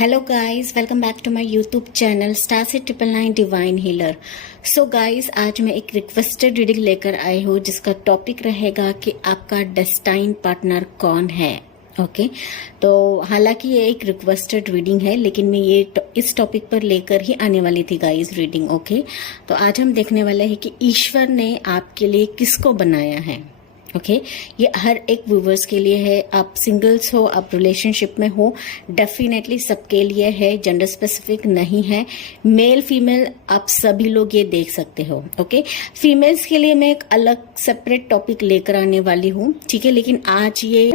Hello guys, welcome back to my YouTube channel star से 999 divine healer. So guys, आज मैं एक requested reading लेकर आई हूँ जिसका टॉपिक रहेगा कि आपका डेस्टाइन पार्टनर कौन है। ओके तो हालांकि ये एक रिक्वेस्टेड रीडिंग है, लेकिन मैं ये इस टॉपिक पर लेकर ही आने वाली थी गाइस रीडिंग। ओके तो आज हम देखने वाले हैं कि ईश्वर ने आपके लिए किसको बनाया है। ओके ये हर एक व्यूवर्स के लिए है, आप सिंगल्स हो, आप रिलेशनशिप में हो, डेफिनेटली सबके लिए है, जेंडर स्पेसिफिक नहीं है। मेल फीमेल आप सभी लोग ये देख सकते हो। ओके फीमेल्स के लिए मैं एक अलग सेपरेट टॉपिक लेकर आने वाली हूँ, ठीक है, लेकिन आज ये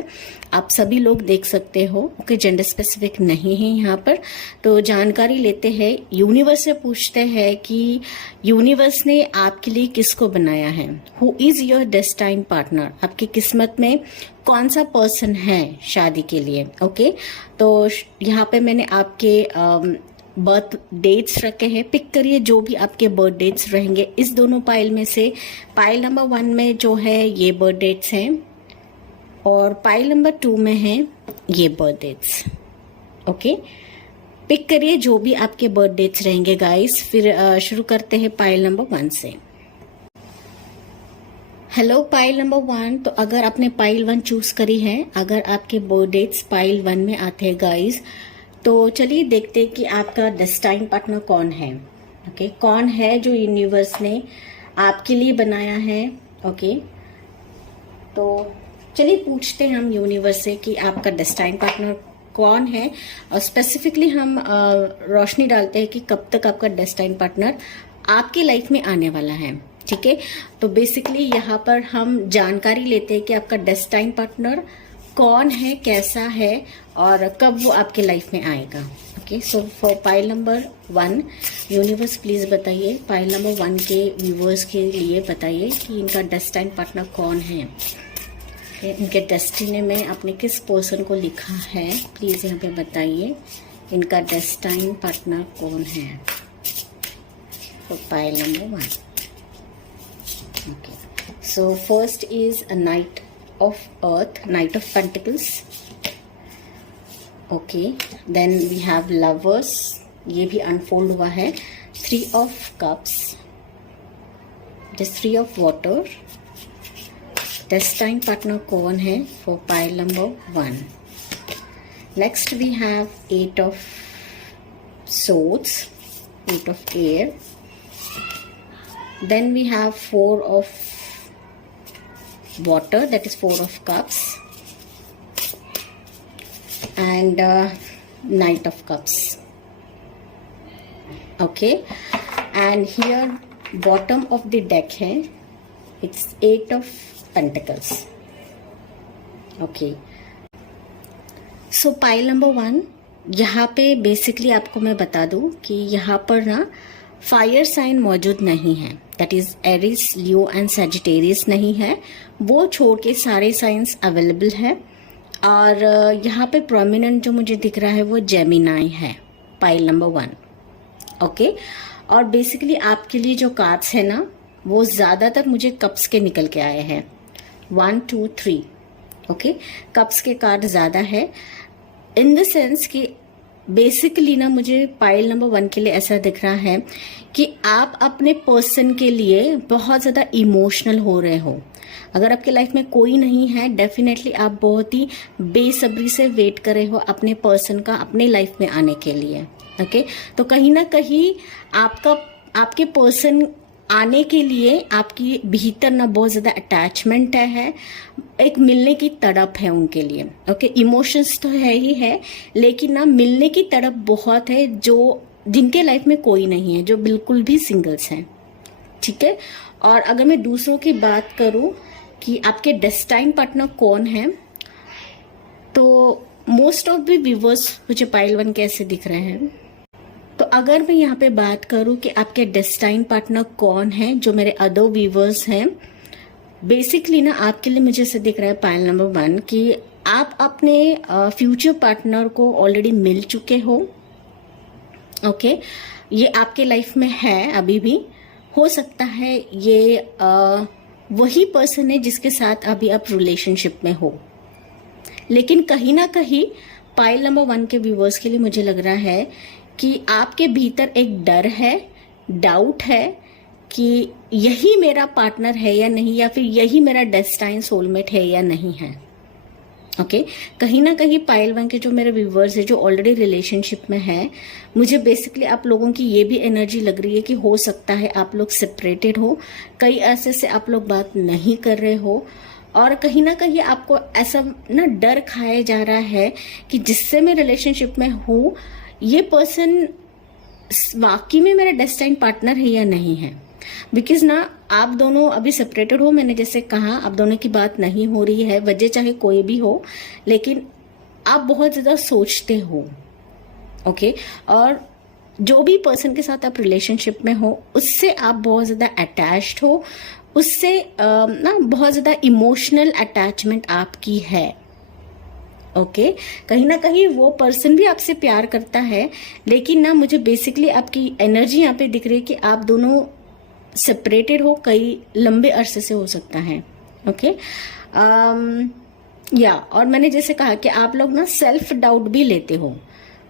आप सभी लोग देख सकते हो। ओके जेंडर स्पेसिफिक नहीं है यहाँ पर। तो जानकारी लेते हैं, यूनिवर्स से पूछते हैं कि यूनिवर्स ने आपके लिए किसको बनाया है। Who is your destined partner, आपकी किस्मत में कौन सा पर्सन है शादी के लिए। ओके तो यहाँ पे मैंने आपके बर्थ डेट्स रखे हैं, पिक करिए जो भी आपके बर्थ डेट्स रहेंगे इस दोनों पाइल में से। पाइल नंबर 1 में जो है ये बर्थ डेट्स हैं और पाइल नंबर 2 में है ये बर्थ डेट्स। ओके पिक करिए जो भी आपके बर्थ डेट्स रहेंगे गाइस। फिर शुरू करते हैं पाइल नंबर 1 से। हेलो पाइल नंबर 1, तो अगर आपने पाइल 1 चूज करी है, अगर आपके बर्थ डेट्स पाइल 1 में आते हैं गाइस, तो चलिए देखते हैं कि आपका डेस्टाइन पार्टनर कौन है। ओके कौन है जो यूनिवर्स ने आपके लिए बनाया है। ओके तो चलिए पूछते हैं हम यूनिवर्स से कि आपका डेस्टाइन पार्टनर कौन है, और स्पेसिफिकली हम रोशनी डालते हैं कि कब तक आपका डेस्टाइन पार्टनर आपकी लाइफ में आने वाला है। ठीक है तो बेसिकली यहाँ पर हम जानकारी लेते हैं कि आपका डेस्टाइन पार्टनर कौन है, कैसा है और कब वो आपके लाइफ में आएगा। Okay so for pile number 1 universe please बताइए, पाइल नंबर 1 के व्यूवर्स के लिए बताइए कि इनका डेस्टाइन पार्टनर कौन है। इनके डेस्टिनी में आपने किस पर्सन को लिखा है, प्लीज यहाँ पे बताइए इनका डेस्टाइन पार्टनर कौन है। तो pile number 1। Okay so first is a knight of earth, knight of pentacles. Okay then we have lovers, ये भी अनफोल्ड हुआ है। 3 of cups, this 3 of water. Destined partner कौन है for pile number 1। Next we have 8 of swords, 8 of air. Then we have 4 of water, that is 4 of cups, and Knight of cups. Okay, and here bottom of the deck है, it's 8 of pentacles. Okay, so pile number 1, यहाँ पे basically आपको मैं बता दूं कि यहाँ पर ना फायर साइन मौजूद नहीं है, that is Aries, Leo and Sagittarius नहीं है, वो छोड़ के सारे साइंस अवेलेबल है। और यहाँ पे प्रोमिनेंट जो मुझे दिख रहा है वो जेमिनाई है, पाइल नंबर 1। ओके और बेसिकली आपके लिए जो कार्ड्स है ना वो ज्यादातर मुझे कप्स के निकल के आए हैं, 1 2 3। ओके कप्स के कार्ड ज्यादा है, इन द सेंस कि बेसिकली ना मुझे पाइल नंबर 1 के लिए ऐसा दिख रहा है कि आप अपने पर्सन के लिए बहुत ज़्यादा इमोशनल हो रहे हो। अगर आपके लाइफ में कोई नहीं है, डेफिनेटली आप बहुत ही बेसब्री से वेट कर रहे हो अपने पर्सन का अपने लाइफ में आने के लिए। ओके तो कहीं ना कहीं आपके पर्सन आने के लिए आपकी भीतर ना बहुत ज़्यादा अटैचमेंट है, एक मिलने की तड़प है उनके लिए। ओके इमोशंस तो है ही है, लेकिन ना मिलने की तड़प बहुत है, जो जिनके लाइफ में कोई नहीं है, जो बिल्कुल भी सिंगल्स हैं। ठीक है और अगर मैं दूसरों की बात करूं कि आपके डेस्टाइन पार्टनर कौन है, तो मोस्ट ऑफ द व्यूवर्स मुझे पाइल 1 कैसे दिख रहे हैं। तो अगर मैं यहाँ पे बात करूं कि आपके डेस्टाइन पार्टनर कौन है, जो मेरे अदर व्यूवर्स हैं, बेसिकली ना आपके लिए मुझे ऐसे दिख रहा है पाइल नंबर 1 कि आप अपने फ्यूचर पार्टनर को ऑलरेडी मिल चुके हो। ओके ये आपके लाइफ में है, अभी भी हो सकता है ये वही पर्सन है जिसके साथ अभी आप रिलेशनशिप में हो, लेकिन कहीं ना कहीं पाइल नंबर 1 के व्यूवर्स के लिए मुझे लग रहा है कि आपके भीतर एक डर है, डाउट है कि यही मेरा पार्टनर है या नहीं, या फिर यही मेरा डेस्टाइन सोलमेट है या नहीं है। ओके कहीं ना कहीं पाइल 1 के जो मेरे व्यूवर्स है जो ऑलरेडी रिलेशनशिप में है, मुझे बेसिकली आप लोगों की ये भी एनर्जी लग रही है कि हो सकता है आप लोग सेपरेटेड हो, कई अरसे से आप लोग बात नहीं कर रहे हो, और कहीं ना कहीं आपको ऐसा ना डर खाया जा रहा है कि जिससे मैं रिलेशनशिप में हूं ये पर्सन वाकई में मेरा डेस्टाइन पार्टनर है या नहीं है। बिकॉज ना आप दोनों अभी सेपरेटेड हो, मैंने जैसे कहा आप दोनों की बात नहीं हो रही है, वजह चाहे कोई भी हो, लेकिन आप बहुत ज्यादा सोचते हो। ओके और जो भी पर्सन के साथ आप रिलेशनशिप में हो उससे आप बहुत ज्यादा अटैच्ड हो, उससे ना बहुत ज्यादा इमोशनल अटैचमेंट आपकी है। ओके कहीं ना कहीं वो पर्सन भी आपसे प्यार करता है, लेकिन ना मुझे बेसिकली आपकी एनर्जी यहाँ पे दिख रही है कि आप दोनों सेपरेटेड हो, कई लंबे अरसे से हो सकता है। ओके या और मैंने जैसे कहा कि आप लोग ना सेल्फ डाउट भी लेते हो।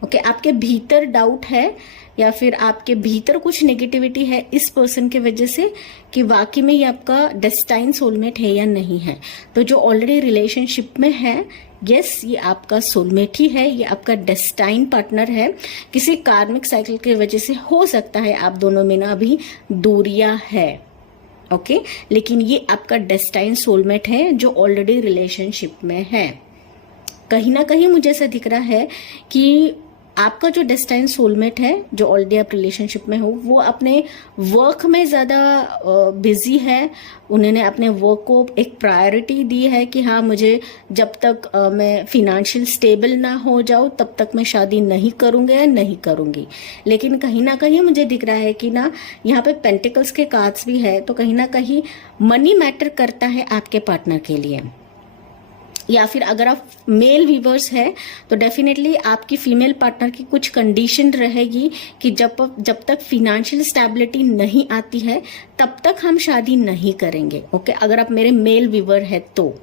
ओके आपके भीतर डाउट है या फिर आपके भीतर कुछ नेगेटिविटी है इस पर्सन की वजह से कि वाकई में ये आपका डेस्टाइन सोलमेट है या नहीं है। तो जो ऑलरेडी रिलेशनशिप में है, यस ये आपका सोलमेट ही है, ये आपका डेस्टाइन पार्टनर है। किसी कार्मिक साइकिल की वजह से हो सकता है आप दोनों में ना अभी दूरियां है। ओके लेकिन ये आपका डेस्टाइन सोलमेट है जो ऑलरेडी रिलेशनशिप में है। कहीं ना कहीं मुझे ऐसा दिख रहा है कि आपका जो डेस्टाइन सोलमेट है जो ऑलरेडी आप रिलेशनशिप में हो वो अपने वर्क में ज्यादा बिजी है। उन्होंने अपने वर्क को एक प्रायोरिटी दी है कि हाँ मुझे जब तक मैं फिनेंशियल स्टेबल ना हो जाऊं तब तक मैं शादी नहीं करूंगा या नहीं करूंगी। लेकिन कहीं ना कहीं मुझे दिख रहा है कि ना यहाँ पे पेंटिकल्स के कार्ड्स भी है, तो कहीं ना कहीं मनी मैटर करता है आपके पार्टनर के लिए। या फिर अगर आप मेल व्यूवर्स है तो डेफिनेटली आपकी फीमेल पार्टनर की कुछ कंडीशन रहेगी कि जब तक फिनेंशियल स्टेबिलिटी नहीं आती है तब तक हम शादी नहीं करेंगे। ओके अगर आप मेरे मेल व्यूवर है तो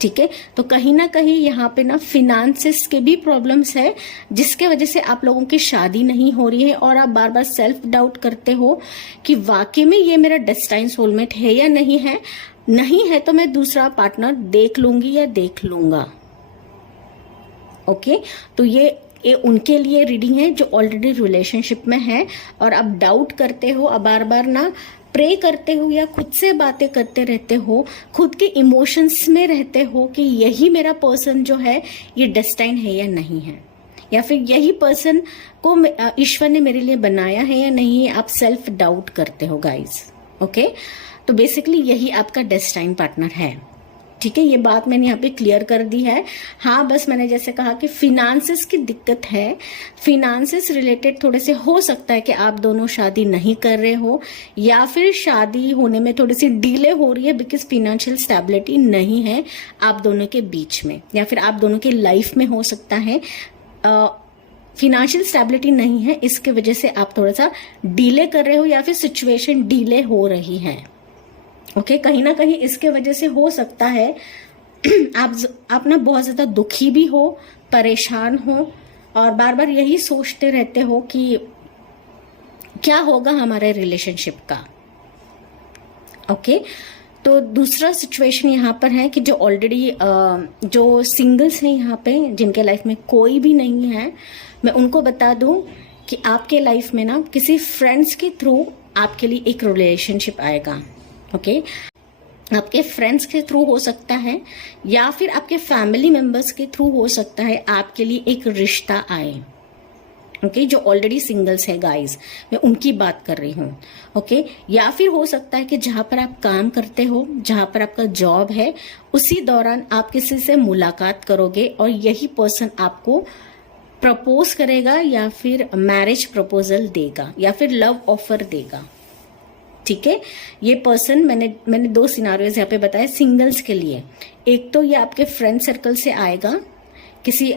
ठीक है। तो कहीं ना कहीं यहाँ पे ना फिनेंसेस के भी प्रॉब्लम्स है जिसके वजह से आप लोगों की शादी नहीं हो रही है और आप बार बार सेल्फ डाउट करते हो कि वाकई में ये मेरा डेस्टाइन सोलमेट है या नहीं है। नहीं है तो मैं दूसरा पार्टनर देख लूंगी या देख लूंगा। ओके तो ये उनके लिए रीडिंग है जो ऑलरेडी रिलेशनशिप में है और आप डाउट करते हो, अब बार बार ना प्रे करते हो या खुद से बातें करते रहते हो, खुद के इमोशंस में रहते हो कि यही मेरा पर्सन जो है ये डेस्टाइन है या नहीं है, या फिर यही पर्सन को ईश्वर ने मेरे लिए बनाया है या नहीं। आप सेल्फ डाउट करते हो गाइज। ओके तो बेसिकली यही आपका डेस्टाइन पार्टनर है। ठीक है ये बात मैंने यहाँ पे क्लियर कर दी है। हाँ बस मैंने जैसे कहा कि फिनेंसेस की दिक्कत है, फिनेंसेस रिलेटेड थोड़े से हो सकता है कि आप दोनों शादी नहीं कर रहे हो या फिर शादी होने में थोड़ी सी डिले हो रही है बिकॉज फिनेंशियल स्टेबिलिटी नहीं है आप दोनों के बीच में, या फिर आप दोनों की लाइफ में हो सकता है फिनेंशियल स्टेबिलिटी नहीं है, इसके वजह से आप थोड़ा सा डिले कर रहे हो या फिर सिचुएशन डिले हो रही है। ओके कहीं ना कहीं इसके वजह से हो सकता है आप ना बहुत ज्यादा दुखी भी हो, परेशान हो और बार बार यही सोचते रहते हो कि क्या होगा हमारे रिलेशनशिप का। ओके तो दूसरा सिचुएशन यहाँ पर है कि जो ऑलरेडी जो सिंगल्स हैं यहाँ पे जिनके लाइफ में कोई भी नहीं है, मैं उनको बता दूं कि आपके लाइफ में ना किसी फ्रेंड्स के थ्रू आपके लिए एक रिलेशनशिप आएगा। ओके आपके फ्रेंड्स के थ्रू हो सकता है या फिर आपके फैमिली मेंबर्स के थ्रू हो सकता है आपके लिए एक रिश्ता आए। ओके जो ऑलरेडी सिंगल्स है गाइस, मैं उनकी बात कर रही हूँ। ओके या फिर हो सकता है कि जहां पर आप काम करते हो, जहां पर आपका जॉब है, उसी दौरान आप किसी से मुलाकात करोगे और यही पर्सन आपको प्रपोज करेगा या फिर मैरिज प्रपोजल देगा या फिर लव ऑफर देगा। ठीक है ये पर्सन मैंने दो सिनारियोज यहाँ पे बताए सिंगल्स के लिए। एक तो ये आपके फ्रेंड सर्कल से आएगा,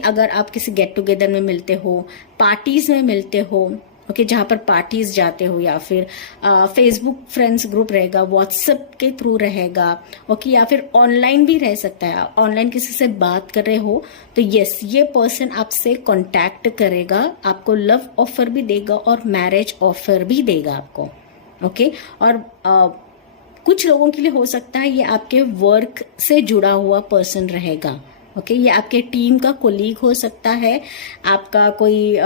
अगर आप किसी गेट टुगेदर में मिलते हो, पार्टीज में मिलते हो, ओके, जहां पर पार्टीज जाते हो या फिर फेसबुक फ्रेंड्स ग्रुप रहेगा, व्हाट्सएप के थ्रू रहेगा, ओके, या फिर ऑनलाइन भी रह सकता है। ऑनलाइन किसी से बात कर रहे हो तो यस, ये पर्सन आपसे कांटेक्ट करेगा, आपको लव ऑफर भी देगा और मैरिज ऑफर भी देगा आपको, ओके। और कुछ लोगों के लिए हो सकता है ये आपके वर्क से जुड़ा हुआ पर्सन रहेगा, ओके। ये आपके टीम का कोलीग हो सकता है, आपका कोई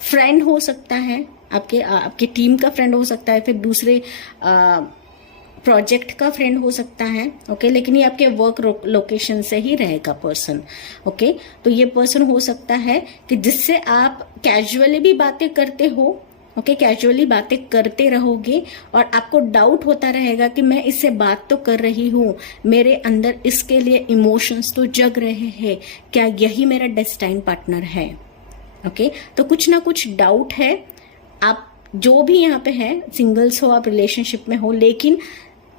फ्रेंड हो सकता है, आपके टीम का फ्रेंड हो सकता है, फिर दूसरे प्रोजेक्ट का फ्रेंड हो सकता है, ओके। लेकिन ये आपके वर्क लोकेशन से ही रहेगा पर्सन, ओके। तो ये पर्सन हो सकता है कि जिससे आप कैजुअली भी बातें करते हो, ओके, कैजुअली बातें करते रहोगे और आपको डाउट होता रहेगा कि मैं इससे बात तो कर रही हूँ, मेरे अंदर इसके लिए इमोशंस तो जग रहे हैं, क्या यही मेरा डेस्टाइन पार्टनर है, ओके। तो कुछ ना कुछ डाउट है। आप जो भी यहाँ पे है, सिंगल्स हो, आप रिलेशनशिप में हो, लेकिन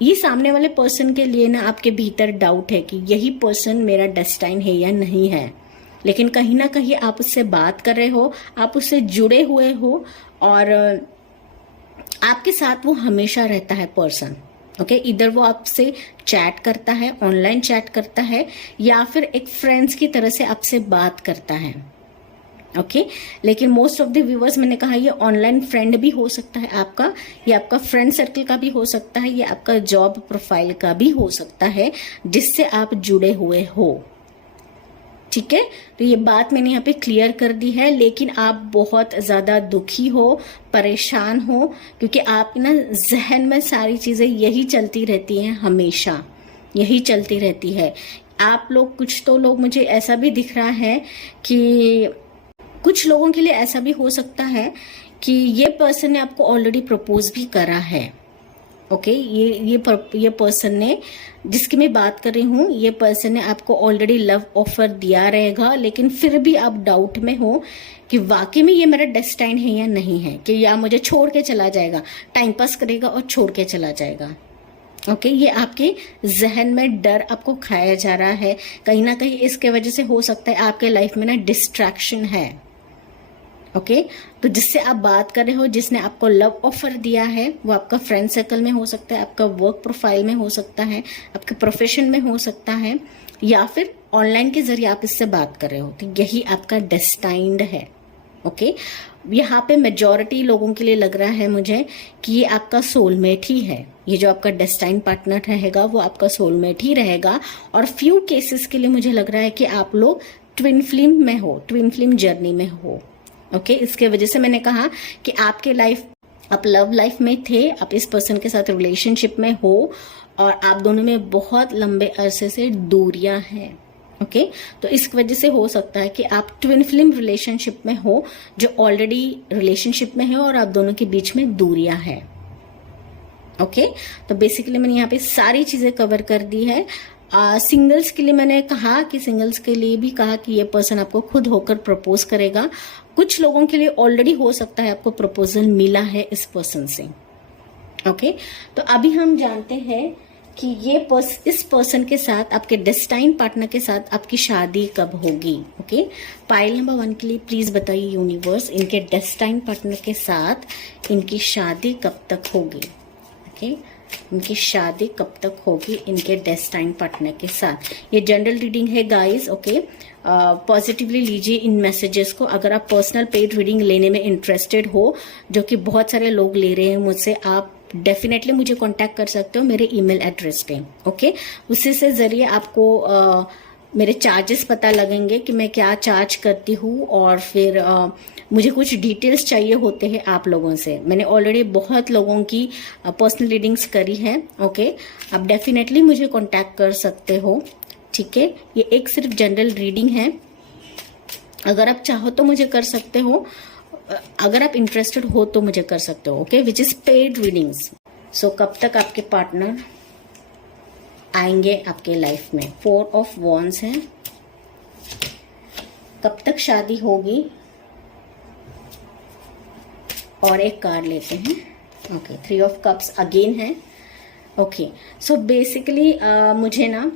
ये सामने वाले पर्सन के लिए ना आपके भीतर डाउट है कि यही पर्सन मेरा डेस्टाइन है या नहीं है। लेकिन कहीं ना कहीं आप उससे बात कर रहे हो, आप उससे जुड़े हुए हो और आपके साथ वो हमेशा रहता है पर्सन, ओके। इधर वो आपसे चैट करता है, ऑनलाइन चैट करता है, या फिर एक फ्रेंड्स की तरह से आपसे बात करता है, ओके। लेकिन मोस्ट ऑफ द व्यूवर्स, मैंने कहा ये ऑनलाइन फ्रेंड भी हो सकता है आपका, ये आपका फ्रेंड सर्कल का भी हो सकता है, ये आपका जॉब प्रोफाइल का भी हो सकता है जिससे आप जुड़े हुए हो, ठीक है। तो ये बात मैंने यहाँ पे क्लियर कर दी है। लेकिन आप बहुत ज्यादा दुखी हो, परेशान हो, क्योंकि आप ना जहन में सारी चीजें यही चलती रहती हैं, हमेशा यही चलती रहती है। आप लोग, कुछ तो लोग, मुझे ऐसा भी दिख रहा है कि कुछ लोगों के लिए ऐसा भी हो सकता है कि ये पर्सन ने आपको ऑलरेडी प्रपोज भी करा है, ओके। ये पर्सन ने, जिसकी मैं बात कर रही हूँ, ये पर्सन ने आपको ऑलरेडी लव ऑफर दिया रहेगा, लेकिन फिर भी आप डाउट में हो कि वाकई में ये मेरा डेस्टाइन है या नहीं है, कि या मुझे छोड़ के चला जाएगा, टाइम पास करेगा और छोड़ के चला जाएगा, ओके। ये आपके जहन में डर आपको खाया जा रहा है कहीं ना कहीं। इसके वजह से हो सकता है आपके लाइफ में ना डिस्ट्रैक्शन है, ओके। तो जिससे आप बात कर रहे हो, जिसने आपको लव ऑफर दिया है, वो आपका फ्रेंड सर्कल में हो सकता है, आपका वर्क प्रोफाइल में हो सकता है, आपके प्रोफेशन में हो सकता है, या फिर ऑनलाइन के जरिए आप इससे बात कर रहे हो। तो यही आपका डेस्टाइंड है, ओके। यहाँ पे मेजॉरिटी लोगों के लिए लग रहा है मुझे कि ये आपका सोलमेट ही है। ये जो आपका डेस्टाइन पार्टनर रहेगा वो आपका सोलमेट ही रहेगा। और फ्यू केसेस के लिए मुझे लग रहा है कि आप लोग ट्विन फ्लेम में हो, ट्विन फ्लेम जर्नी में हो, ओके। इसके वजह से मैंने कहा कि आपके लाइफ, आप लव लाइफ में थे, आप इस पर्सन के साथ रिलेशनशिप में हो और आप दोनों में बहुत लंबे अरसे से दूरियां हैं, ओके। तो इस वजह से हो सकता है कि आप ट्विन फ्लेम रिलेशनशिप में हो, जो ऑलरेडी रिलेशनशिप में है और आप दोनों के बीच में दूरियां हैं, ओके। तो बेसिकली मैंने यहाँ पे सारी चीजें कवर कर दी है। सिंगल्स के लिए मैंने कहा कि सिंगल्स के लिए भी कहा कि ये पर्सन आपको खुद होकर प्रपोज करेगा। कुछ लोगों के लिए ऑलरेडी हो सकता है आपको प्रपोजल मिला है इस पर्सन से, ओके। तो अभी हम जानते हैं कि इस पर्सन के साथ, आपके डेस्टाइन पार्टनर के साथ आपकी शादी कब होगी, ओके। पाइल नंबर 1 के लिए प्लीज बताइए यूनिवर्स, इनके डेस्टाइन पार्टनर के साथ इनकी शादी कब तक होगी, ओके। इनकी शादी कब तक होगी इनके डेस्टाइन पार्टनर के साथ। ये जनरल रीडिंग है गाइस, ओके। पॉजिटिवली लीजिए इन मैसेजेस को। अगर आप पर्सनल पेड रीडिंग लेने में इंटरेस्टेड हो, जो कि बहुत सारे लोग ले रहे हैं मुझसे, आप डेफिनेटली मुझे कांटेक्ट कर सकते हो मेरे ईमेल एड्रेस पे, ओके। उसी से जरिए आपको मेरे चार्जेस पता लगेंगे कि मैं क्या चार्ज करती हूँ, और फिर मुझे कुछ डिटेल्स चाहिए होते हैं आप लोगों से। मैंने ऑलरेडी बहुत लोगों की पर्सनल रीडिंग्स करी है, ओके। आप डेफिनेटली मुझे कांटेक्ट कर सकते हो, ठीक है। ये एक सिर्फ जनरल रीडिंग है, अगर आप चाहो तो मुझे कर सकते हो, अगर आप इंटरेस्टेड हो तो मुझे कर सकते हो, okay, which is paid readings. So कब तक आपके पार्टनर आएंगे आपके लाइफ में? 4 ऑफ वॉन्ड्स है। कब तक शादी होगी? और एक कार्ड लेते हैं, ओके। 3 ऑफ कप्स अगेन है, ओके। सो बेसिकली मुझे ना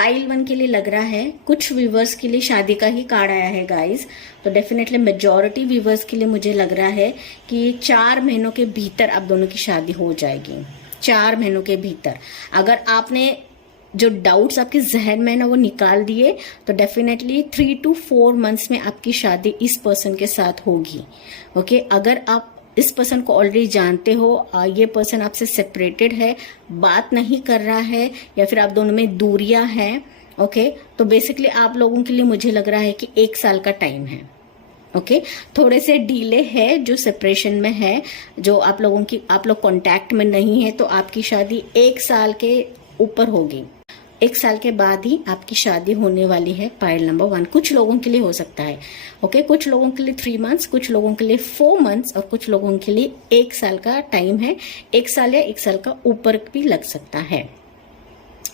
पाइल 1 के लिए लग रहा है, कुछ व्यूवर्स के लिए शादी का ही कार्ड आया है गाइस, तो डेफिनेटली मेजॉरिटी व्यूवर्स के लिए मुझे लग रहा है कि 4 महीनों के भीतर आप दोनों की शादी हो जाएगी। 4 महीनों के भीतर अगर आपने जो डाउट्स आपके जहन में ना वो निकाल दिए तो डेफिनेटली 3 to 4 मंथ्स में आपकी शादी इस पर्सन के साथ होगी। ओके, अगर आप इस पर्सन को ऑलरेडी जानते हो, ये पर्सन आपसे सेपरेटेड है, बात नहीं कर रहा है, या फिर आप दोनों में दूरियां हैं, ओके, तो बेसिकली आप लोगों के लिए मुझे लग रहा है कि 1 साल का टाइम है। ओके, थोड़े से डिले है जो सेपरेशन में है, जो आप लोग कांटेक्ट में नहीं है, तो आपकी शादी 1 साल के ऊपर होगी। 1 साल के बाद ही आपकी शादी होने वाली है पाइल नंबर 1। कुछ लोगों के लिए हो सकता है, ओके, कुछ लोगों के लिए 3 मंथ्स, कुछ लोगों के लिए 4 मंथ्स और कुछ लोगों के लिए 1 साल का टाइम है। 1 साल या 1 साल का ऊपर भी लग सकता है,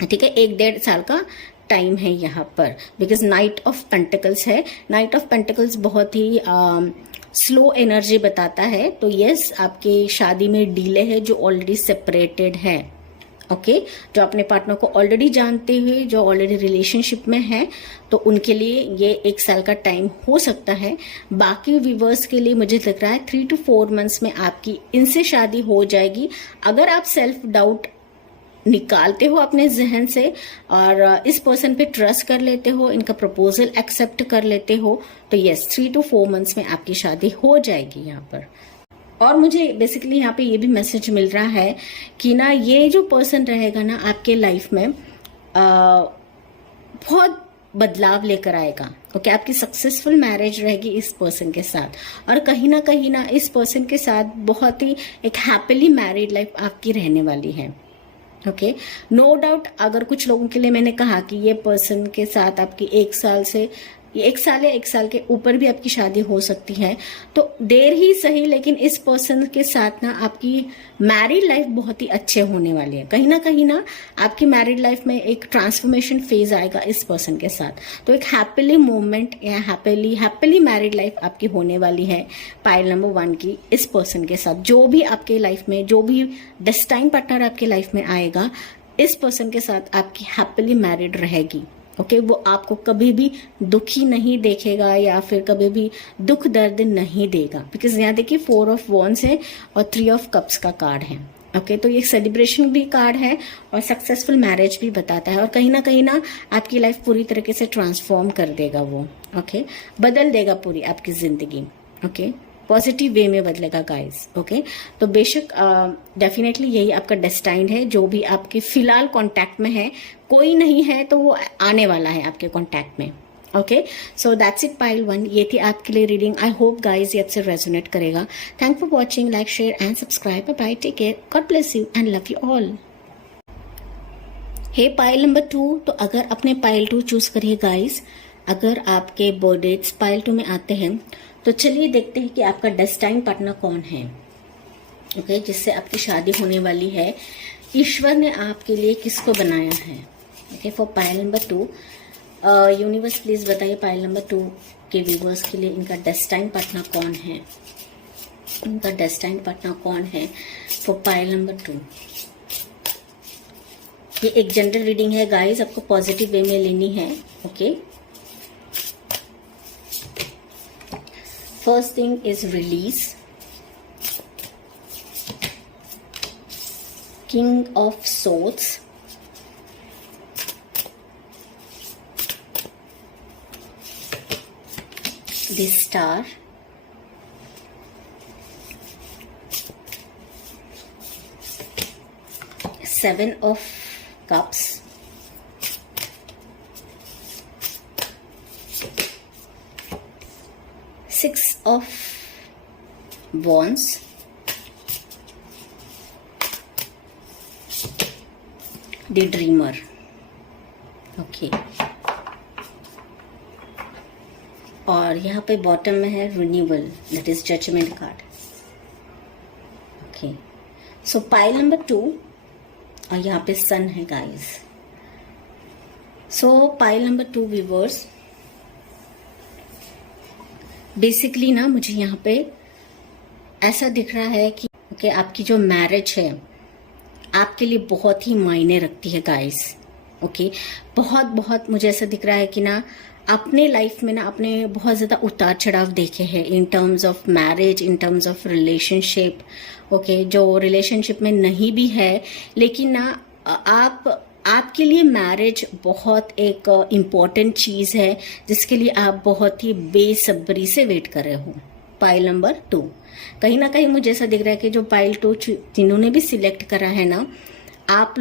ठीक है, 1-1.5 साल का टाइम है यहाँ पर, बिकॉज नाइट ऑफ पेंटिकल्स है। नाइट ऑफ पेंटिकल्स बहुत ही स्लो एनर्जी बताता है, तो यस, आपकी शादी में डिले है जो ऑलरेडी सेपरेटेड है। ओके, जो अपने पार्टनर को ऑलरेडी जानते हुए, जो ऑलरेडी रिलेशनशिप में है, तो उनके लिए ये 1 साल का टाइम हो सकता है। बाकी व्यूवर्स के लिए मुझे लग रहा है 3 to 4 मंथ्स में आपकी इनसे शादी हो जाएगी। अगर आप सेल्फ डाउट निकालते हो अपने जहन से और इस पर्सन पे ट्रस्ट कर लेते हो, इनका प्रपोजल एक्सेप्ट कर लेते हो, तो यस, 3 to 4 मंथ्स में आपकी शादी हो जाएगी यहाँ पर। और मुझे बेसिकली यहाँ पे ये भी मैसेज मिल रहा है कि ना ये जो पर्सन रहेगा ना आपके लाइफ में बहुत बदलाव लेकर आएगा। ओके, आपकी सक्सेसफुल मैरिज रहेगी इस पर्सन के साथ, और कहीं ना इस पर्सन के साथ बहुत ही एक हैप्पीली मैरिड लाइफ आपकी रहने वाली है। ओके, नो डाउट, अगर कुछ लोगों के लिए मैंने कहा कि ये पर्सन के साथ आपकी 1 साल से 1 साल या 1 साल के ऊपर भी आपकी शादी हो सकती है, तो देर ही सही, लेकिन इस पर्सन के साथ ना आपकी मैरिड लाइफ बहुत ही अच्छे होने वाली है। कहीं ना आपकी मैरिड लाइफ में एक ट्रांसफॉर्मेशन फेज आएगा इस पर्सन के साथ, तो एक हैप्पीली मोमेंट या हैप्पीली मैरिड लाइफ आपकी होने वाली है पाइल नंबर 1 की इस पर्सन के साथ। जो भी आपके लाइफ में, जो भी डेस्टाइन पार्टनर आपके लाइफ में आएगा, इस पर्सन के साथ आपकी हैप्पीली मैरिड रहेगी। ओके, वो आपको कभी भी दुखी नहीं देखेगा या फिर कभी भी दुख दर्द नहीं देगा, बिकॉज यहाँ देखिए 4 of Wands है और 3 of Cups का कार्ड है। ओके, तो ये सेलिब्रेशन भी कार्ड है और सक्सेसफुल मैरिज भी बताता है, और कहीं ना आपकी लाइफ पूरी तरीके से ट्रांसफॉर्म कर देगा वो। ओके, बदल देगा पूरी आपकी जिंदगी। ओके, पॉजिटिव वे में बदलेगा गाइस। ओके, तो बेशक डेफिनेटली यही आपका डेस्टाइंड है। जो भी आपके फिलहाल कांटेक्ट में है, कोई नहीं है तो वो आने वाला है आपके कांटेक्ट में। Okay, so that's it pile 1, ये थी आपके लिए रीडिंग। आई होप गाइस ये आपसे रेजोनेट करेगा। Thank for watching, like, share and subscribe. Bye, take care, God bless you and love you all. Hey pile number 2, तो अगर अपने पाइल 2 चूज करिए गाइस, अगर आपके बर्थडेट्स पाइल 2 में आते हैं तो चलिए देखते हैं कि आपका डेस्टाइन पार्टनर कौन है। ओके, जिससे आपकी शादी होने वाली है। ईश्वर ने आपके लिए किसको बनाया है। Okay, for pile number 2, universe please बताइए पाइल नंबर 2 के व्यूवर्स के लिए इनका डेस्टाइन पार्टनर कौन है। इनका डेस्टाइन पार्टनर कौन है फॉर पाइल नंबर 2। ये एक जनरल रीडिंग है गाइस, आपको पॉजिटिव वे में लेनी है। Okay, first thing is release, King of Swords, the Star, Seven of Cups, Six of Wands, the Dreamer। Okay, और यहाँ पे बॉटम में है renewal, that is judgement card. Okay, so pile number 2 और यहाँ पे सन है guys. So pile number 2 viewers, basically ना मुझे यहाँ पे ऐसा दिख रहा है कि आपकी जो मैरिज है आपके लिए बहुत ही मायने रखती है गाइस। ओके बहुत बहुत मुझे ऐसा दिख रहा है कि ना अपने लाइफ में ना आपने बहुत ज़्यादा उतार चढ़ाव देखे हैं in terms of marriage, in terms of relationship. Okay, जो रिलेशनशिप में नहीं भी है लेकिन ना आपके लिए मैरिज बहुत एक इम्पॉर्टेंट चीज़ है जिसके लिए आप बहुत ही बेसब्री से वेट कर रहे हो। पाइल नंबर 2, कहीं ना कहीं मुझे ऐसा दिख रहा है कि जो पाइल 2 जिन्होंने भी सिलेक्ट करा है ना, आप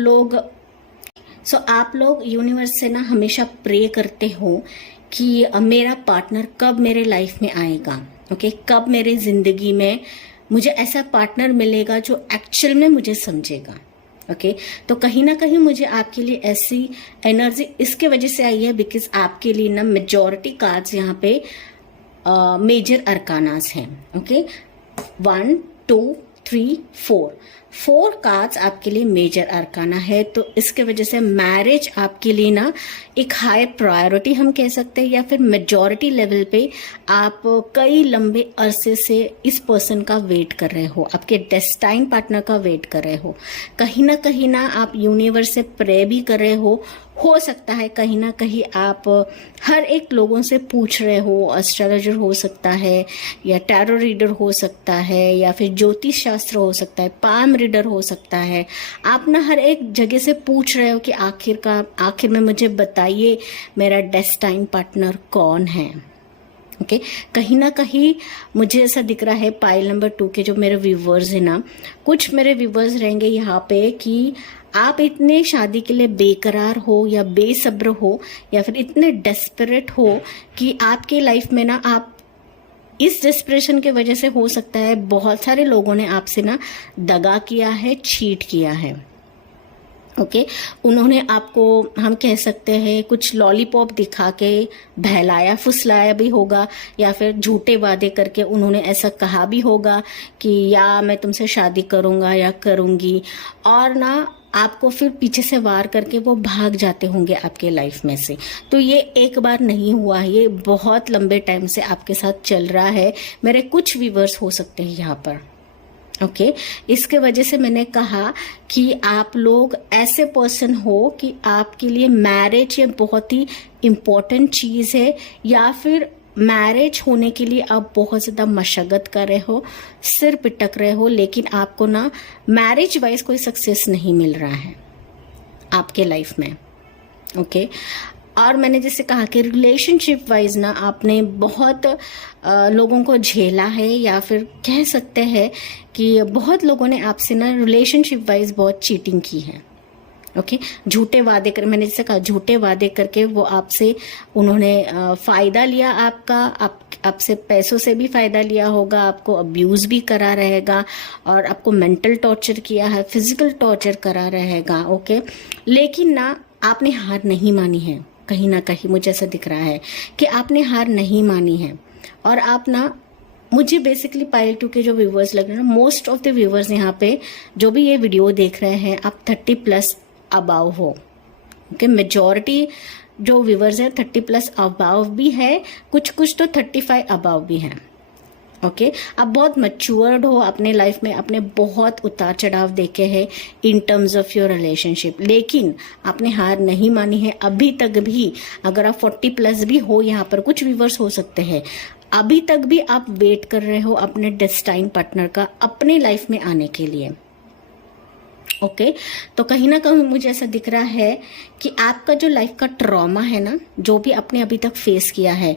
लोग यूनिवर्स से ना हमेशा प्रे करते हो कि मेरा पार्टनर कब मेरे लाइफ में आएगा। ओके, कब मेरे जिंदगी में मुझे ऐसा पार्टनर मिलेगा जो एक्चुअल में मुझे समझेगा। ओके, तो कहीं ना कहीं मुझे आपके लिए ऐसी एनर्जी इसके वजह से आई है बिकॉज आपके लिए ना मेजॉरिटी कार्ड्स यहाँ पे मेजर अरकानास हैं। ओके, 1 2 3 4 कार्ड्स आपके लिए मेजर अरकाना है। तो इसके वजह से मैरिज आपके लिए ना एक हाई प्रायोरिटी हम कह सकते हैं, या फिर मेजॉरिटी लेवल पे आप कई लंबे अरसे से इस पर्सन का वेट कर रहे हो, आपके डेस्टाइन पार्टनर का वेट कर रहे हो। कहीं ना आप यूनिवर्स से प्रे भी कर रहे हो सकता है कहीं ना कहीं आप हर एक लोगों से पूछ रहे हो, एस्ट्रोलॉजर हो सकता है या टैरो रीडर हो सकता है या फिर ज्योतिष शास्त्र हो सकता है, पाम रीडर हो सकता है। आप ना हर एक जगह से पूछ रहे हो कि आखिर में मुझे बताइए मेरा डेस्टाइन पार्टनर कौन है। ओके, कहीं ना कहीं मुझे ऐसा दिख रहा है पाइल नंबर 2 के जो मेरे व्यूवर्स हैं ना, कुछ मेरे व्यूवर्स रहेंगे यहाँ पे कि आप इतने शादी के लिए बेकरार हो या बेसब्र हो या फिर इतने डेस्परेट हो कि आपके लाइफ में ना आप इस डेस्परेशन के वजह से हो सकता है बहुत सारे लोगों ने आपसे ना दगा किया है, चीट किया है। ओके, उन्होंने आपको हम कह सकते हैं कुछ लॉलीपॉप दिखा के बहलाया फुसलाया भी होगा, या फिर झूठे वादे करके उन्होंने ऐसा कहा भी होगा कि या मैं तुमसे शादी करूंगा या करूंगी, और ना आपको फिर पीछे से वार करके वो भाग जाते होंगे आपके लाइफ में से। तो ये एक बार नहीं हुआ, ये बहुत लंबे टाइम से आपके साथ चल रहा है। मेरे कुछ व्यूवर्स हो सकते हैं यहाँ पर। ओके, इसके वजह से मैंने कहा कि आप लोग ऐसे पर्सन हो कि आपके लिए मैरिज ये बहुत ही इम्पोर्टेंट चीज़ है, या फिर मैरिज होने के लिए आप बहुत ज़्यादा मशक्क़त कर रहे हो, सिर पिटक रहे हो, लेकिन आपको ना मैरिज वाइज कोई सक्सेस नहीं मिल रहा है आपके लाइफ में। ओके, और मैंने जैसे कहा कि रिलेशनशिप वाइज ना आपने बहुत लोगों को झेला है, या फिर कह सकते हैं कि बहुत लोगों ने आपसे ना रिलेशनशिप वाइज बहुत चीटिंग की है। ओके, झूठे वादे कर, मैंने जैसे कहा झूठे वादे करके वो आपसे उन्होंने फ़ायदा लिया आपसे पैसों से भी फ़ायदा लिया होगा, आपको अब्यूज़ भी करा रहेगा, और आपको मेंटल टॉर्चर किया है, फिजिकल टॉर्चर करा रहेगा। ओके, लेकिन ना आपने हार नहीं मानी है। कहीं ना कहीं मुझे ऐसा दिख रहा है कि आपने हार नहीं मानी है, और आप ना मुझे बेसिकली पाइल 2 के जो व्यूवर्स लग रहे हैं ना, मोस्ट ऑफ द व्यूवर्स यहाँ पे जो भी ये वीडियो देख रहे हैं आप 30+ अबाव हो। ओके, मेजॉरिटी जो व्यूवर्स है 30+ अबाव भी है, कुछ तो 35 अबाव भी हैं। ओके, आप बहुत मैच्योर्ड हो अपने लाइफ में, आपने बहुत उतार चढ़ाव देखे हैं in terms of your relationship, लेकिन आपने हार नहीं मानी है अभी तक भी। अगर आप 40+ भी हो, यहाँ पर कुछ व्यूवर्स हो सकते हैं, अभी तक भी आप वेट कर रहे हो अपने डेस्टाइन पार्टनर का अपने लाइफ में आने के लिए। ओके, तो कहीं ना कहीं मुझे ऐसा दिख रहा है कि आपका जो लाइफ का ट्रॉमा है ना, जो भी आपने अभी तक फेस किया है,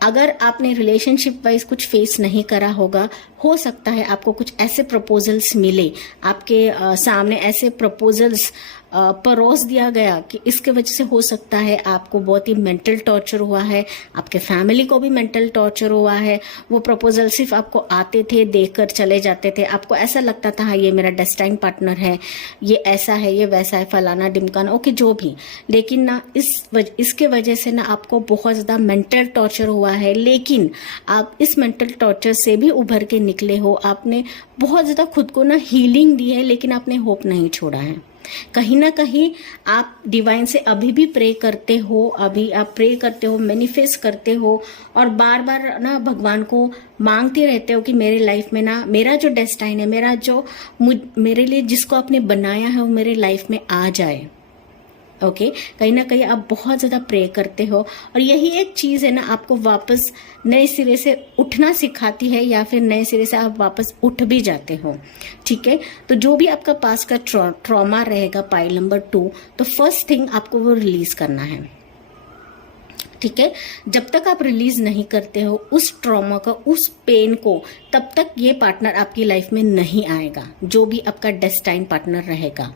अगर आपने रिलेशनशिप वाइज कुछ फेस नहीं करा होगा, हो सकता है आपको कुछ ऐसे प्रपोजल्स मिले, आपके सामने ऐसे प्रपोजल्स परोस दिया गया कि इसके वजह से हो सकता है आपको बहुत ही मेंटल टॉर्चर हुआ है, आपके फैमिली को भी मेंटल टॉर्चर हुआ है। वो प्रपोजल सिर्फ आपको आते थे, देखकर चले जाते थे, आपको ऐसा लगता था हाँ ये मेरा डेस्टाइन पार्टनर है, ये ऐसा है, ये वैसा है, फलाना डिमकाना, ओके जो भी, लेकिन ना इसके वजह से ना आपको बहुत ज़्यादा मेंटल टॉर्चर हुआ है, लेकिन आप इस मेंटल टॉर्चर से भी उभर के निकले हो। आपने बहुत ज़्यादा खुद को ना हीलिंग दी है, लेकिन आपने होप नहीं छोड़ा है। कहीं ना कहीं आप डिवाइन से अभी भी प्रे करते हो, अभी आप प्रे करते हो, मैनिफेस्ट करते हो, और बार बार ना भगवान को मांगते रहते हो कि मेरे लाइफ में ना मेरा जो डेस्टाइन है, मेरे लिए जिसको आपने बनाया है वो मेरे लाइफ में आ जाए। ओके कहीं ना कहीं आप बहुत ज़्यादा प्रे करते हो और यही एक चीज़ है ना आपको वापस नए सिरे से उठना सिखाती है या फिर नए सिरे से आप वापस उठ भी जाते हो। ठीक है, तो जो भी आपका पास का ट्रॉमा रहेगा पाइल नंबर 2, तो फर्स्ट थिंग आपको वो रिलीज करना है। ठीक है, जब तक आप रिलीज नहीं करते हो उस ट्रॉमा का, उस पेन को, तब तक ये पार्टनर आपकी लाइफ में नहीं आएगा, जो भी आपका डेस्टाइन पार्टनर रहेगा।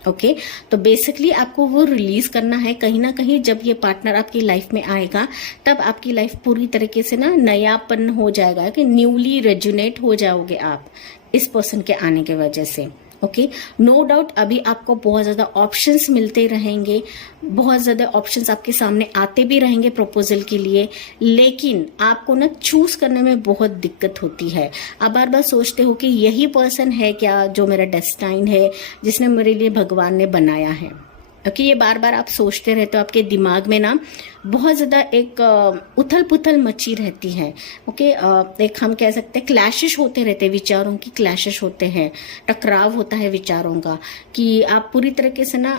ओके तो बेसिकली आपको वो रिलीज करना है। कहीं ना कहीं जब ये पार्टनर आपकी लाइफ में आएगा तब आपकी लाइफ पूरी तरीके से ना नयापन हो जाएगा, कि न्यूली रेजुनेट हो जाओगे आप इस पर्सन के आने के वजह से। ओके नो डाउट अभी आपको बहुत ज़्यादा ऑप्शंस मिलते रहेंगे, बहुत ज़्यादा ऑप्शंस आपके सामने आते भी रहेंगे प्रपोजल के लिए, लेकिन आपको ना चूज करने में बहुत दिक्कत होती है। आप बार बार सोचते हो कि यही पर्सन है क्या जो मेरा डेस्टाइन है, जिसने मेरे लिए भगवान ने बनाया है। ओके ये बार बार आप सोचते रहते हो, आपके दिमाग में ना बहुत ज़्यादा एक उथल पुथल मची रहती है। ओके एक हम कह सकते हैं क्लैशेस होते रहते हैं, विचारों की क्लैशेस होते हैं, टकराव होता है विचारों का, कि आप पूरी तरीके से ना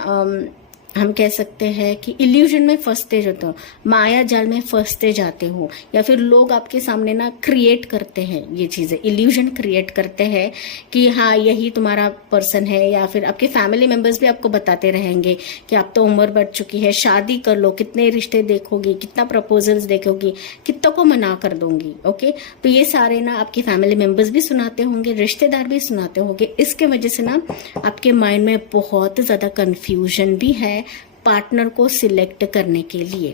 हम कह सकते हैं कि इल्यूजन में फंसते जाते हो, माया जाल में फंसते जाते हो, या फिर लोग आपके सामने ना क्रिएट करते हैं ये चीज़ें, इल्यूजन क्रिएट करते हैं कि हाँ यही तुम्हारा पर्सन है, या फिर आपके फैमिली मेंबर्स भी आपको बताते रहेंगे कि आप तो उम्र बढ़ चुकी है, शादी कर लो, कितने रिश्ते देखोगी, कितना प्रपोजल्स देखोगी, कितनों को मना कर दूंगी। ओके तो ये सारे ना आपके फैमिली मेंबर्स भी सुनाते होंगे, रिश्तेदार भी सुनाते होंगे। इसके वजह से ना आपके माइंड में बहुत ज़्यादा कन्फ्यूजन भी है पार्टनर को सिलेक्ट करने के लिए।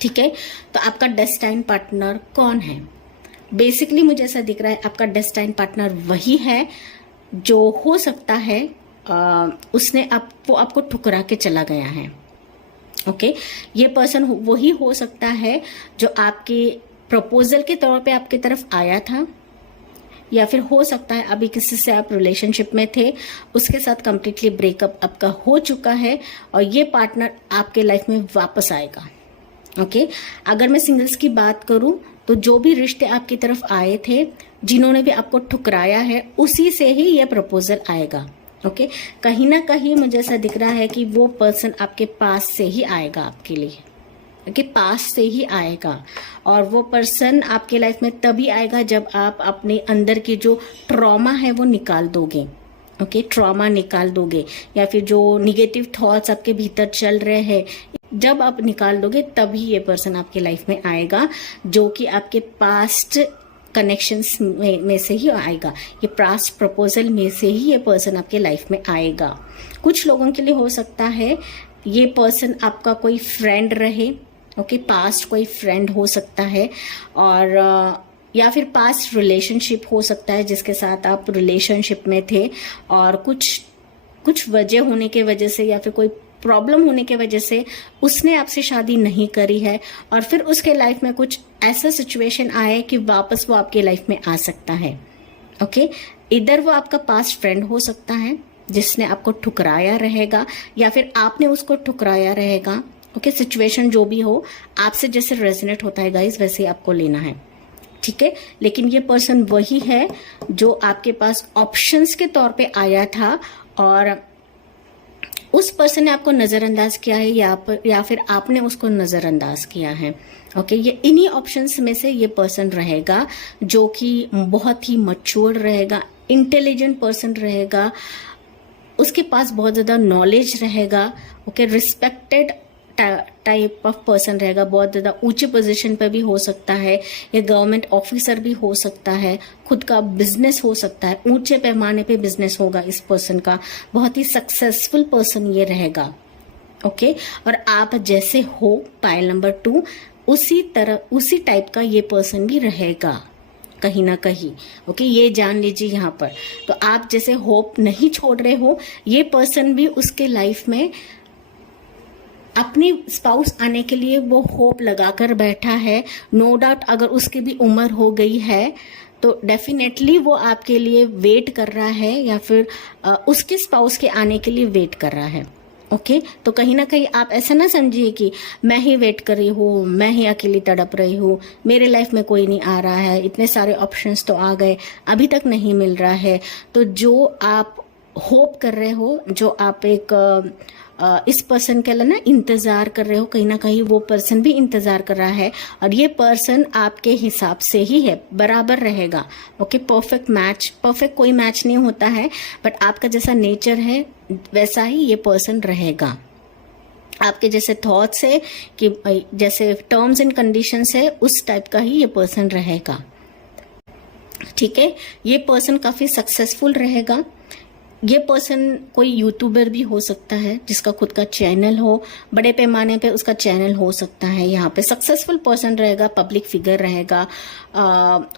ठीक है, तो आपका डेस्टाइन पार्टनर कौन है? बेसिकली मुझे ऐसा दिख रहा है आपका डेस्टाइन पार्टनर वही है जो हो सकता है उसने आपको ठुकरा के चला गया है। ओके ये पर्सन वही हो सकता है जो आपके प्रपोजल के तौर पे आपकी तरफ आया था, या फिर हो सकता है अभी किसी से आप रिलेशनशिप में थे, उसके साथ कंप्लीटली ब्रेकअप आपका हो चुका है और ये पार्टनर आपके लाइफ में वापस आएगा। ओके अगर मैं सिंगल्स की बात करूं तो जो भी रिश्ते आपकी तरफ आए थे, जिन्होंने भी आपको ठुकराया है, उसी से ही ये प्रपोजल आएगा। ओके कहीं ना कहीं मुझे ऐसा दिख रहा है कि वो पर्सन आपके पास से ही आएगा, आपके लिए कि पास से ही आएगा, और वो पर्सन आपके लाइफ में तभी आएगा जब आप अपने अंदर की जो ट्रॉमा है वो निकाल दोगे। ओके ट्रॉमा निकाल दोगे, या फिर जो निगेटिव थॉट्स आपके भीतर चल रहे हैं, जब आप निकाल दोगे तभी ये पर्सन आपके लाइफ में आएगा, जो कि आपके पास्ट कनेक्शंस में से ही आएगा। ये पास्ट प्रपोजल में से ही ये पर्सन आपके लाइफ में आएगा। कुछ लोगों के लिए हो सकता है ये पर्सन आपका कोई फ्रेंड रहे। ओके पास्ट कोई फ्रेंड हो सकता है, और या फिर पास्ट रिलेशनशिप हो सकता है जिसके साथ आप रिलेशनशिप में थे और कुछ वजह होने के वजह से या फिर कोई प्रॉब्लम होने के वजह से उसने आपसे शादी नहीं करी है, और फिर उसके लाइफ में कुछ ऐसा सिचुएशन आया कि वापस वो आपके लाइफ में आ सकता है। ओके इधर वो आपका पास्ट फ्रेंड हो सकता है जिसने आपको ठुकराया रहेगा, या फिर आपने उसको ठुकराया रहेगा। ओके सिचुएशन जो भी हो, आपसे जैसे रेजोनेट होता है गाइस वैसे ही आपको लेना है। ठीक है, लेकिन ये पर्सन वही है जो आपके पास ऑप्शंस के तौर पे आया था, और उस पर्सन ने आपको नजरअंदाज किया है, या फिर आपने उसको नजरअंदाज किया है। ओके ये इन्हीं ऑप्शंस में से ये पर्सन रहेगा जो कि बहुत ही मैच्योर रहेगा, इंटेलिजेंट पर्सन रहेगा, उसके पास बहुत ज्यादा नॉलेज रहेगा। Okay respected type of person रहेगा, बहुत ज़्यादा ऊंचे पोजीशन पर भी हो सकता है, या गवर्नमेंट ऑफिसर भी हो सकता है, खुद का बिजनेस हो सकता है, ऊंचे पैमाने पे बिजनेस होगा इस पर्सन का, बहुत ही सक्सेसफुल पर्सन ये रहेगा। ओके और आप जैसे हो पाइल नंबर 2 उसी टाइप का ये पर्सन भी रहेगा कहीं ना कहीं। ओके ये जान लीजिए यहाँ पर, तो आप जैसे होप नहीं छोड़ रहे हो, ये पर्सन भी उसके लाइफ में अपनी स्पाउस आने के लिए वो होप लगाकर बैठा है। नो डाउट अगर उसकी भी उम्र हो गई है तो डेफिनेटली वो आपके लिए वेट कर रहा है, या फिर उसके स्पाउस के आने के लिए वेट कर रहा है। ओके तो कहीं ना कहीं आप ऐसा ना समझिए कि मैं ही वेट कर रही हूँ, मैं ही अकेली तड़प रही हूँ, मेरे लाइफ में कोई नहीं आ रहा है, इतने सारे ऑप्शंस तो आ गए, अभी तक नहीं मिल रहा है। तो जो आप होप कर रहे हो, जो आप एक इस पर्सन के लिए ना इंतजार कर रहे हो, कहीं ना कहीं वो पर्सन भी इंतजार कर रहा है और ये पर्सन आपके हिसाब से ही है, बराबर रहेगा। ओके, परफेक्ट मैच, परफेक्ट कोई मैच नहीं होता है, बट आपका जैसा नेचर है वैसा ही ये पर्सन रहेगा। आपके जैसे थॉट्स है कि जैसे टर्म्स एंड कंडीशंस है उस टाइप का ही ये पर्सन रहेगा। ठीक है, ये पर्सन काफी सक्सेसफुल रहेगा। ये पर्सन कोई यूट्यूबर भी हो सकता है जिसका खुद का चैनल हो, बड़े पैमाने पे उसका चैनल हो सकता है। यहाँ पे सक्सेसफुल पर्सन रहेगा, पब्लिक फिगर रहेगा,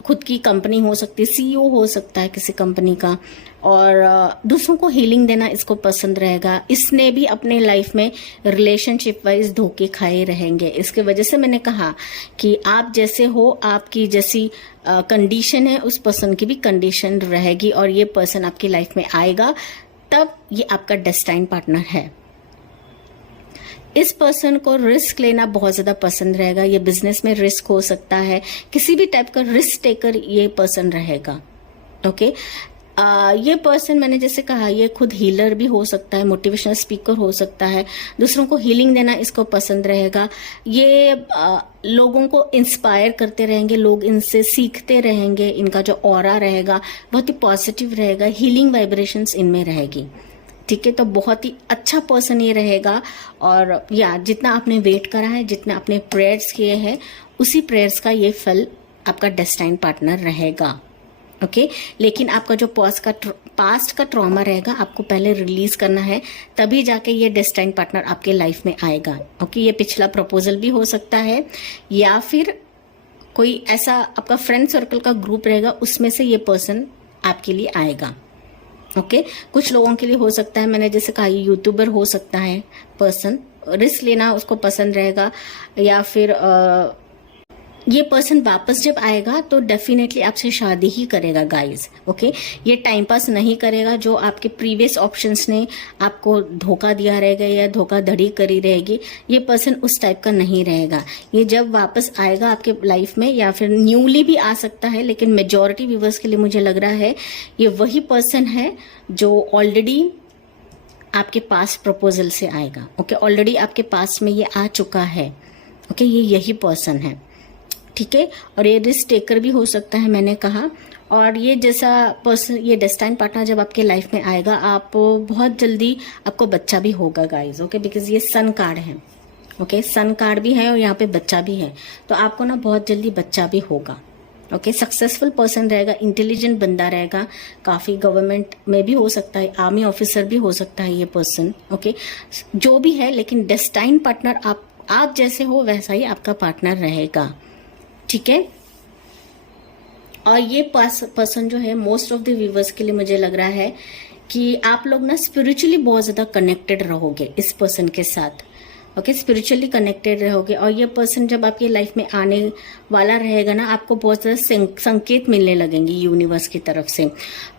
खुद की कंपनी हो सकती है, सीईओ हो सकता है किसी कंपनी का, और दूसरों को हीलिंग देना इसको पसंद रहेगा। इसने भी अपने लाइफ में रिलेशनशिप वाइज धोखे खाए रहेंगे। इसके वजह से मैंने कहा कि आप जैसे हो, आपकी जैसी कंडीशन है उस पर्सन की भी कंडीशन रहेगी और ये पर्सन आपकी लाइफ में आएगा, तब ये आपका डेस्टाइन पार्टनर है। इस पर्सन को रिस्क लेना बहुत ज्यादा पसंद रहेगा। ये बिजनेस में रिस्क हो सकता है, किसी भी टाइप का रिस्क टेकर ये पर्सन रहेगा। ओके, ये पर्सन मैंने जैसे कहा ये खुद हीलर भी हो सकता है, मोटिवेशनल स्पीकर हो सकता है, दूसरों को हीलिंग देना इसको पसंद रहेगा। ये लोगों को इंस्पायर करते रहेंगे, लोग इनसे सीखते रहेंगे, इनका जो ऑरा रहेगा बहुत ही पॉजिटिव रहेगा, हीलिंग वाइब्रेशंस इनमें रहेगी। ठीक है, तो बहुत ही अच्छा पर्सन ये रहेगा। और या जितना आपने वेट करा है, जितना आपने प्रेयर्स किए हैं, उसी प्रेयर्स का ये फल आपका डेस्टाइन पार्टनर रहेगा। ओके, लेकिन आपका जो पास्ट का ट्रॉमा रहेगा आपको पहले रिलीज करना है, तभी जाके ये डेस्टाइन पार्टनर आपके लाइफ में आएगा। ओके, ये पिछला प्रपोजल भी हो सकता है या फिर कोई ऐसा आपका फ्रेंड सर्कल का ग्रुप रहेगा, उसमें से ये पर्सन आपके लिए आएगा। ओके, कुछ लोगों के लिए हो सकता है, मैंने जैसे कहा ये यूट्यूबर हो सकता है पर्सन, रिस्क लेना उसको पसंद रहेगा, या फिर ये पर्सन वापस जब आएगा तो डेफिनेटली आपसे शादी ही करेगा गाइस। ओके, ये टाइम पास नहीं करेगा। जो आपके प्रीवियस ऑप्शंस ने आपको धोखा दिया रहेगा या धोखाधड़ी करी रहेगी, ये पर्सन उस टाइप का नहीं रहेगा। ये जब वापस आएगा आपके लाइफ में, या फिर न्यूली भी आ सकता है, लेकिन मेजॉरिटी व्यूवर्स के लिए मुझे लग रहा है ये वही पर्सन है जो ऑलरेडी आपके पास प्रपोजल से आएगा। ओके, ऑलरेडी आपके पास में ये आ चुका है। ओके, ये यही पर्सन है। ठीक है, और ये रिस्क टेकर भी हो सकता है मैंने कहा। और ये जैसा पर्सन, ये डेस्टाइन पार्टनर जब आपके लाइफ में आएगा, आप बहुत जल्दी आपको बच्चा भी होगा गाइज। ओके, बिकॉज ये सन कार्ड है। ओके, सन कार्ड भी है और यहाँ पे बच्चा भी है, तो आपको ना बहुत जल्दी बच्चा भी होगा। ओके, सक्सेसफुल पर्सन रहेगा, इंटेलिजेंट बंदा रहेगा, काफी गवर्नमेंट में भी हो सकता है, आर्मी ऑफिसर भी हो सकता है ये पर्सन। ओके, जो भी है, लेकिन डेस्टाइन पार्टनर आप जैसे हो वैसा ही आपका पार्टनर रहेगा। ठीक है, और ये पर्सन जो है मोस्ट ऑफ द व्यूवर्स के लिए मुझे लग रहा है कि आप लोग ना स्पिरिचुअली बहुत ज्यादा कनेक्टेड रहोगे इस पर्सन के साथ। ओके, स्पिरिचुअली कनेक्टेड रहोगे, और ये पर्सन जब आपकी लाइफ में आने वाला रहेगा ना, आपको बहुत ज्यादा संकेत मिलने लगेंगे यूनिवर्स की तरफ से।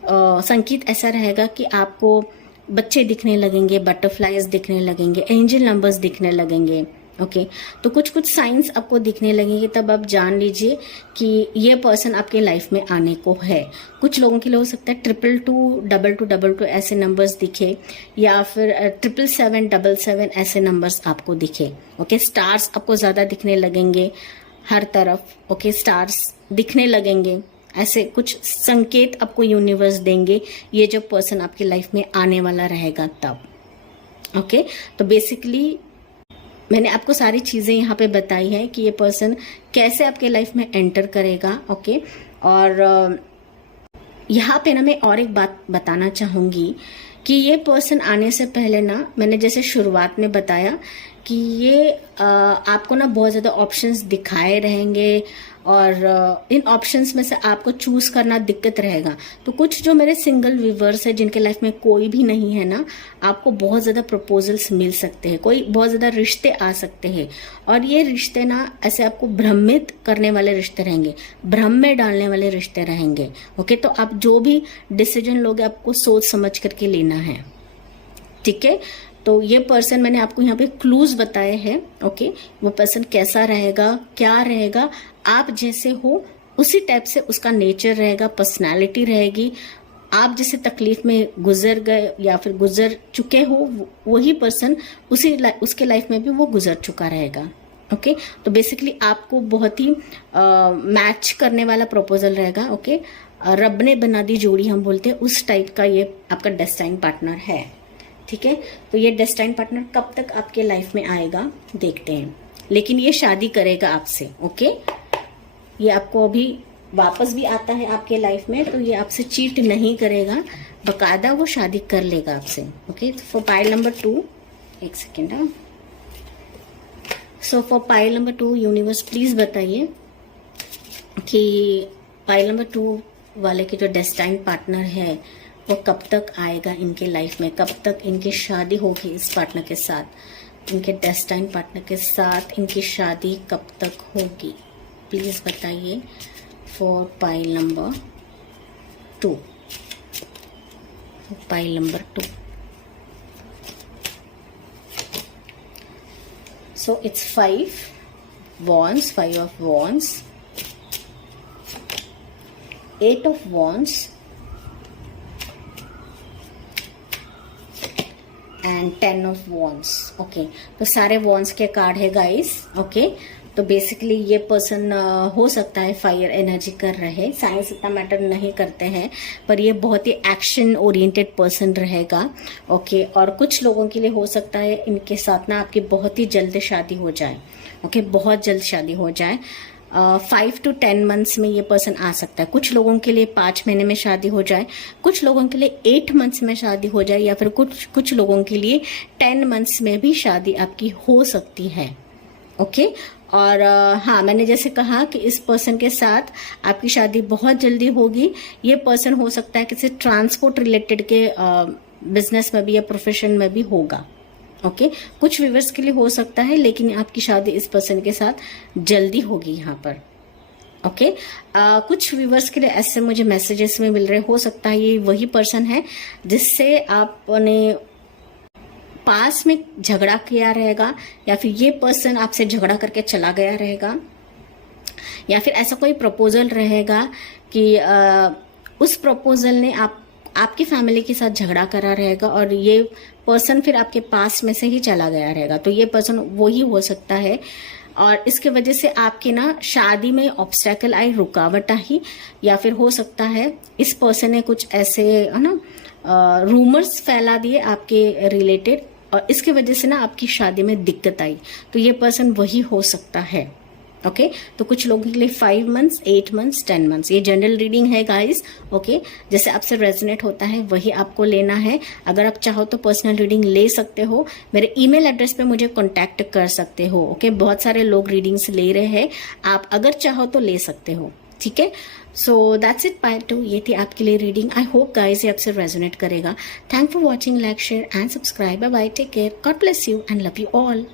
संकेत ऐसा रहेगा कि आपको बच्चे दिखने लगेंगे, बटरफ्लाइज दिखने लगेंगे, एंजल नंबर्स दिखने लगेंगे। ओके, तो कुछ कुछ साइंस आपको दिखने लगेंगे, तब आप जान लीजिए कि ये पर्सन आपके लाइफ में आने को है। कुछ लोगों के लिए हो सकता है 222, 2222 ऐसे नंबर्स दिखे, या फिर 777, ऐसे नंबर्स आपको दिखे। ओके, स्टार्स आपको ज्यादा दिखने लगेंगे हर तरफ। ओके, स्टार्स दिखने लगेंगे, ऐसे कुछ संकेत आपको यूनिवर्स देंगे ये जो पर्सन आपकी लाइफ में आने वाला रहेगा तब। ओके, तो बेसिकली मैंने आपको सारी चीजें यहाँ पे बताई है कि ये पर्सन कैसे आपके लाइफ में एंटर करेगा। ओके, और यहाँ पे ना मैं और एक बात बताना चाहूंगी कि ये पर्सन आने से पहले ना, मैंने जैसे शुरुआत में बताया कि ये आपको ना बहुत ज्यादा ऑप्शंस दिखाए रहेंगे, और इन ऑप्शंस में से आपको चूज करना दिक्कत रहेगा। तो कुछ जो मेरे सिंगल व्यूवर्स है जिनके लाइफ में कोई भी नहीं है ना, आपको बहुत ज्यादा प्रपोजल्स मिल सकते हैं, कोई बहुत ज्यादा रिश्ते आ सकते हैं, और ये रिश्ते ना ऐसे आपको भ्रमित करने वाले रिश्ते रहेंगे, भ्रम में डालने वाले रिश्ते रहेंगे। ओके, तो आप जो भी डिसीजन लोगे आपको सोच समझ करके लेना है। ठीक है, तो ये पर्सन मैंने आपको यहाँ पे क्लूज बताए हैं। ओके, वो पर्सन कैसा रहेगा, क्या रहेगा, आप जैसे हो उसी टाइप से उसका नेचर रहेगा, पर्सनालिटी रहेगी, आप जिस तकलीफ में गुजर गए या फिर गुजर चुके हो, वही पर्सन उसके लाइफ में भी वो गुजर चुका रहेगा। ओके तो बेसिकली आपको बहुत ही मैच करने वाला प्रपोजल रहेगा। ओके रब ने बना दी जोड़ी हम बोलते हैं, उस टाइप का ये आपका डेस्टाइन पार्टनर है। ठीक है, तो ये डेस्टाइन पार्टनर कब तक आपके लाइफ में आएगा देखते हैं, लेकिन ये शादी करेगा आपसे। ओके ये आपको अभी वापस भी आता है आपके लाइफ में, तो ये आपसे चीट नहीं करेगा, बकायदा वो शादी कर लेगा आपसे। ओके तो फॉर पाइल नंबर 2, एक second. So for pile number 2 universe please बताइए कि पाइल नंबर 2 वाले के जो डेस्टाइन पार्टनर है वो कब तक आएगा इनके लाइफ में, कब तक इनकी शादी होगी इस पार्टनर के साथ, इनके डेस्टाइन पार्टनर के साथ इनकी शादी कब तक होगी, प्लीज बताइए for pile number 2। Pile number 2, so it's 5 wands, 5 of wands, 8 of wands and 10 of wands। Okay तो सारे wands के कार्ड है गाइस। ओके तो बेसिकली ये पर्सन हो सकता है फायर एनर्जी कर रहे, साइंस इतना मैटर नहीं करते हैं, पर ये बहुत ही एक्शन ओरिएंटेड पर्सन रहेगा। ओके और कुछ लोगों के लिए हो सकता है इनके साथ ना आपकी बहुत ही जल्द शादी हो जाए। ओके बहुत जल्द शादी हो जाए, 5 to 10 मंथ्स में ये पर्सन आ सकता है। कुछ लोगों के लिए 5 महीने में शादी हो जाए, कुछ लोगों के लिए 8 मंथ्स में शादी हो जाए, या फिर कुछ लोगों के लिए 10 मंथ्स में भी शादी आपकी हो सकती है। ओके और हाँ मैंने जैसे कहा कि इस पर्सन के साथ आपकी शादी बहुत जल्दी होगी। ये पर्सन हो सकता है किसी ट्रांसपोर्ट रिलेटेड के बिजनेस में भी या प्रोफेशन में भी होगा। ओके कुछ व्यूअर्स के लिए हो सकता है, लेकिन आपकी शादी इस पर्सन के साथ जल्दी होगी यहाँ पर। ओके कुछ व्यूअर्स के लिए ऐसे मुझे मैसेजेस में मिल रहे, हो सकता है ये वही पर्सन है जिससे आपने पास में झगड़ा किया रहेगा, या फिर ये पर्सन आपसे झगड़ा करके चला गया रहेगा, या फिर ऐसा कोई प्रपोजल रहेगा कि उस प्रपोजल ने आपकी फैमिली के साथ झगड़ा करा रहेगा और ये पर्सन फिर आपके पास में से ही चला गया रहेगा। तो ये पर्सन वो ही हो सकता है, और इसके वजह से आपकी ना शादी में ऑब्स्टेकल आई, रुकावट आई, या फिर हो सकता है इस पर्सन ने कुछ ऐसे है ना रूमर्स फैला दिए आपके रिलेटेड, और इसके वजह से ना आपकी शादी में दिक्कत आई। तो ये पर्सन वही हो सकता है। ओके तो कुछ लोगों के लिए 5 मंथ्स, 8 मंथ्स, 10 मंथ्स। ये जनरल रीडिंग है गाइस। ओके जैसे आपसे रेजोनेट होता है वही आपको लेना है। अगर आप चाहो तो पर्सनल रीडिंग ले सकते हो, मेरे ईमेल एड्रेस पे मुझे कांटेक्ट कर सकते हो। ओके बहुत सारे लोग रीडिंग्स ले रहे हैं, आप अगर चाहो तो ले सकते हो। ठीक है सो दैट्स इट पार्ट 2, ये थी आपके लिए रीडिंग। आई होप गाइस ये आपसे रेजोनेट करेगा। Thank for watching, like share and subscribe. Bye bye, take care, God bless you and love you all.